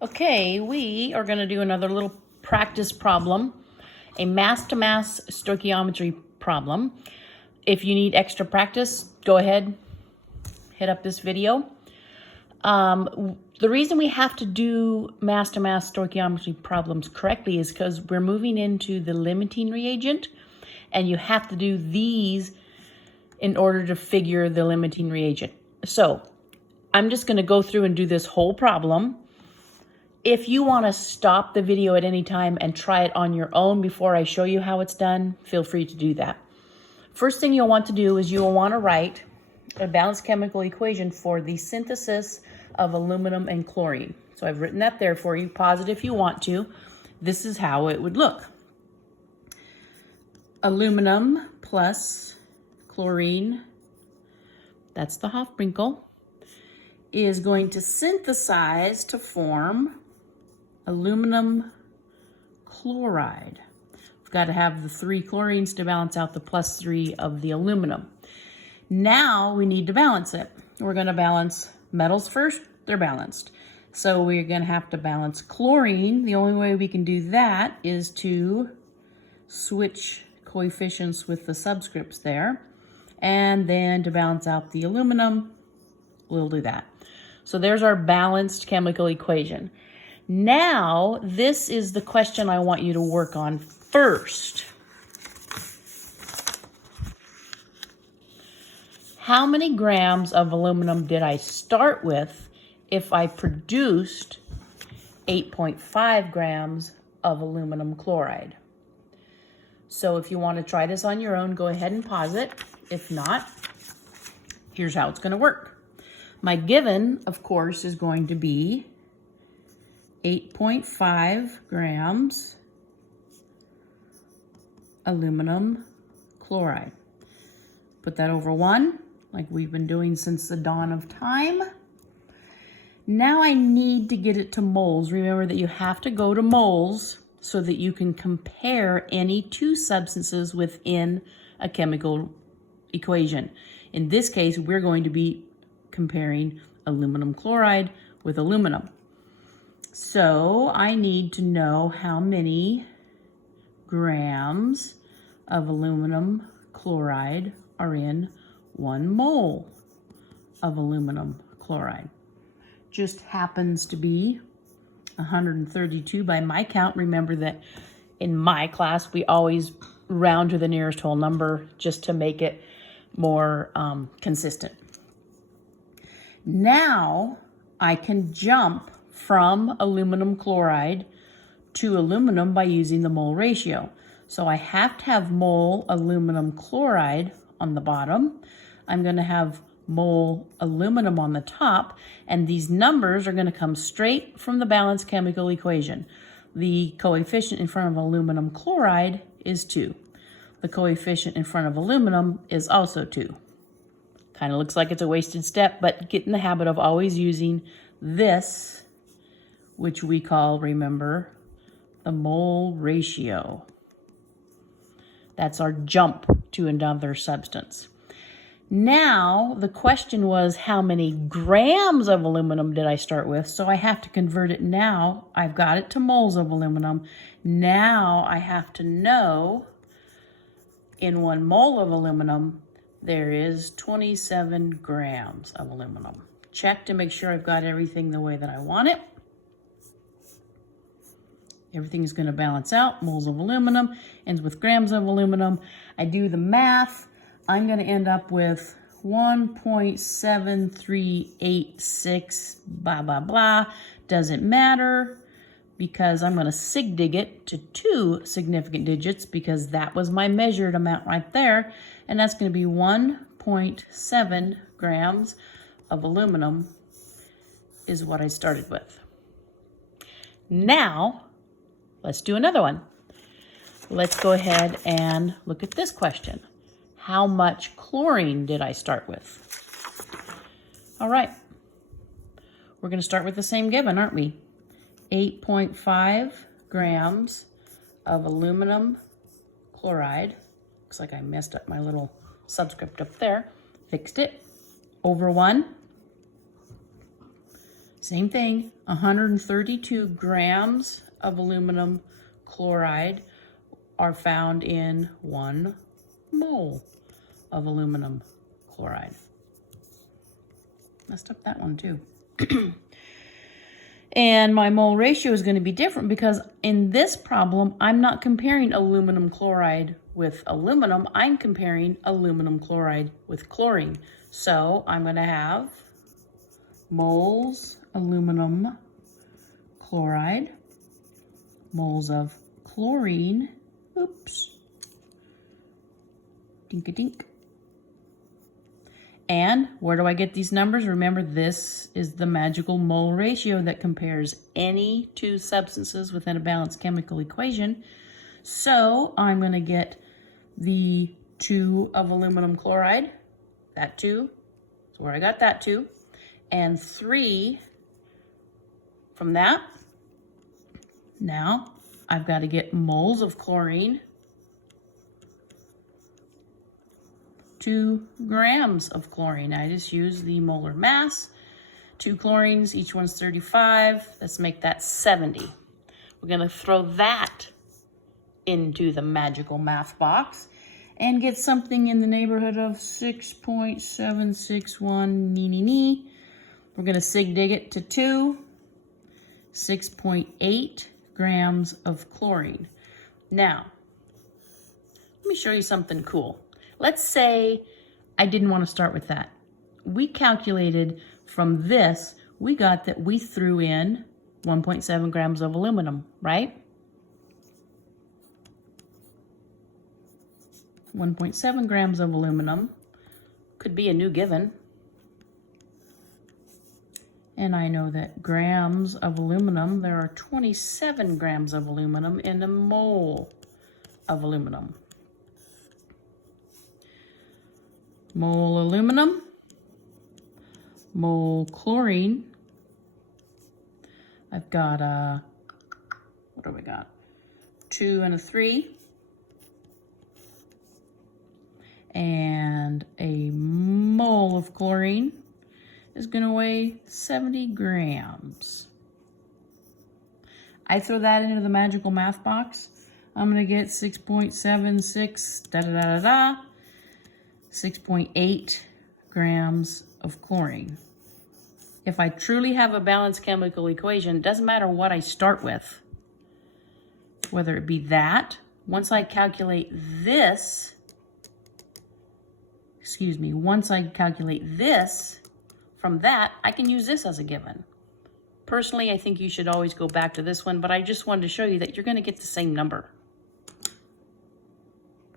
Okay, we are going to do another little practice problem, a mass-to-mass stoichiometry problem. If you need extra practice, go ahead, hit up this video. The reason we have to do mass-to-mass stoichiometry problems correctly is because we're moving into the limiting reagent, and you have to do these in order to figure the limiting reagent. So I'm just going to go through and do this whole problem. If you want to stop the video at any time and try it on your own before I show you how it's done, feel free to do that. First thing you'll want to do is you'll want to write a balanced chemical equation for the synthesis of aluminum and chlorine. So I've written that there for you. Pause it if you want to. This is how it would look. Aluminum plus chlorine, that's the Hofbrinkel, is going to synthesize to form aluminum chloride. We've got to have the 3 chlorines to balance out the +3 of the aluminum. Now we need to balance it. We're going to balance metals first. They're balanced. So we're going to have to balance chlorine. The only way we can do that is to switch coefficients with the subscripts there. And then to balance out the aluminum, we'll do that. So there's our balanced chemical equation. Now, this is the question I want you to work on first. How many grams of aluminum did I start with if I produced 8.5 grams of aluminum chloride? So if you want to try this on your own, go ahead and pause it. If not, here's how it's going to work. My given, of course, is going to be 8.5 grams aluminum chloride. Put that over 1, like we've been doing since the dawn of time. Now I need to get it to moles. Remember that you have to go to moles so that you can compare any 2 substances within a chemical equation. In this case, we're going to be comparing aluminum chloride with aluminum. So I need to know how many grams of aluminum chloride are in 1 mole of aluminum chloride. Just happens to be 132 by my count. Remember that in my class, we always round to the nearest whole number just to make it more consistent. Now I can jump from aluminum chloride to aluminum by using the mole ratio. So I have to have mole aluminum chloride on the bottom. I'm going to have mole aluminum on the top, and these numbers are going to come straight from the balanced chemical equation. The coefficient in front of aluminum chloride is 2. The coefficient in front of aluminum is also 2. Kind of looks like it's a wasted step, but get in the habit of always using this, which we call, remember, the mole ratio. That's our jump to another substance. Now, the question was how many grams of aluminum did I start with? So I have to convert it now. I've got it to moles of aluminum. Now I have to know in 1 mole of aluminum, there is 27 grams of aluminum. Check to make sure I've got everything the way that I want it. Everything's going to balance out. Moles of aluminum ends with grams of aluminum. I do the math. I'm going to end up with 1.7386 blah, blah, blah. Doesn't matter because I'm going to sig dig it to 2 significant digits because that was my measured amount right there. And that's going to be 1.7 grams of aluminum is what I started with. Now, let's do another one. Let's go ahead and look at this question. How much chlorine did I start with? All right. We're going to start with the same given, aren't we? 8.5 grams of aluminum chloride. Looks like I messed up my little subscript up there. Fixed it. Over 1. Same thing, 132 grams of aluminum chloride are found in 1 mole of aluminum chloride. Messed up that one too. And my mole ratio is going to be different because in this problem, I'm not comparing aluminum chloride with aluminum. I'm comparing aluminum chloride with chlorine. So I'm going to have moles aluminum chloride, moles of chlorine, oops, dink-a-dink. And where do I get these numbers? Remember, this is the magical mole ratio that compares any two substances within a balanced chemical equation. So I'm going to get the 2 of aluminum chloride, that 2, that's where I got that 2, and 3 from that. Now I've got to get moles of chlorine, 2 grams of chlorine. I just use the molar mass. 2 chlorines, each one's 35. Let's make that 70. We're going to throw that into the magical math box and get something in the neighborhood of 6.761 We're going to sig dig it to 2, 6.8 grams of chlorine. Now, let me show you something cool. Let's say I didn't want to start with that. We calculated from this, we got that we threw in 1.7 grams of aluminum, right? 1.7 grams of aluminum could be a new given. And I know that grams of aluminum, there are 27 grams of aluminum in a mole of aluminum. Mole aluminum, mole chlorine. I've got a, what do we got? 2 and a 3. And a mole of chlorine is going to weigh 70 grams. I throw that into the magical math box. I'm going to get 6.76 da-da-da-da-da. 6.8 grams of chlorine. If I truly have a balanced chemical equation, it doesn't matter what I start with. Whether it be that, once I calculate this, once I calculate this from that, I can use this as a given. Personally, I think you should always go back to this one, but I just wanted to show you that you're going to get the same number.